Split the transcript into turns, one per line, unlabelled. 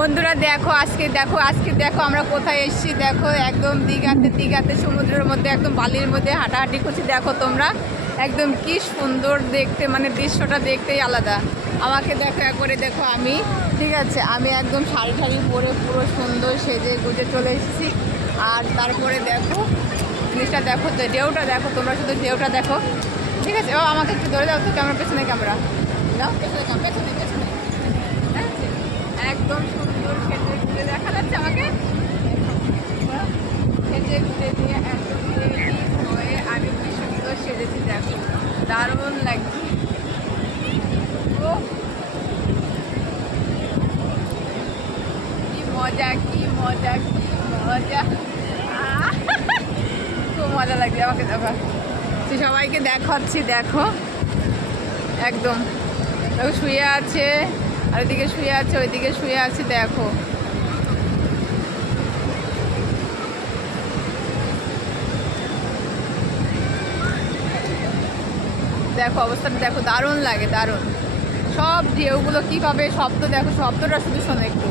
বন্ধুরা দেখো, আজকে দেখো আজকে দেখো আমরা কোথায় এসেছি। দেখো, একদম দীঘাতে দীঘাতে, সমুদ্রের মধ্যে, একদম বালির মধ্যে হাঁটাহাঁটি করছি। দেখো তোমরা, একদম কি সুন্দর দেখতে মানে দৃশ্যটা দেখতেই আলাদা। আমাকে দেখো একবারে দেখো আমি, ঠিক আছে? আমি একদম শাড়ি শাড়ি পরে পুরো সুন্দর সেজে গুজে চলে এসেছি। আর তারপরে দেখো, জিনিসটা দেখো তো ঢেউটা দেখো, তোমরা শুধু ঢেউটা দেখো। ঠিক আছে? ও, আমাকে একটু ধরে দাও তো, ক্যামেরা পেছনে ক্যামেরা, পেছনে পেছনে পেছনে ঠিক আছে? একদম সুন্দর সেজে ঘুরে দেখা যাচ্ছে আমাকে সেজে ঘুরে দিয়ে একদম রেডি হয়ে আমি কি সুন্দর সেজেছি দেখো। দারুণ লাগছে। ও কি মজা কি মজা কি মজা! খুব মজা লাগছে আমাকে দেখো। সবাইকে দেখাচ্ছি, দেখো। একদম। দেখো শুয়ে আছে, আর ওইদিকে শুয়ে আছে, ওইদিকে শুয়ে আছে, দেখো। দেখো, অবস্থাটা দেখো, দারুণ লাগে, দারুণ। সব ঢেউগুলো কীভাবে শব্দ দেখো, শব্দটা শুধু শোনো একটু।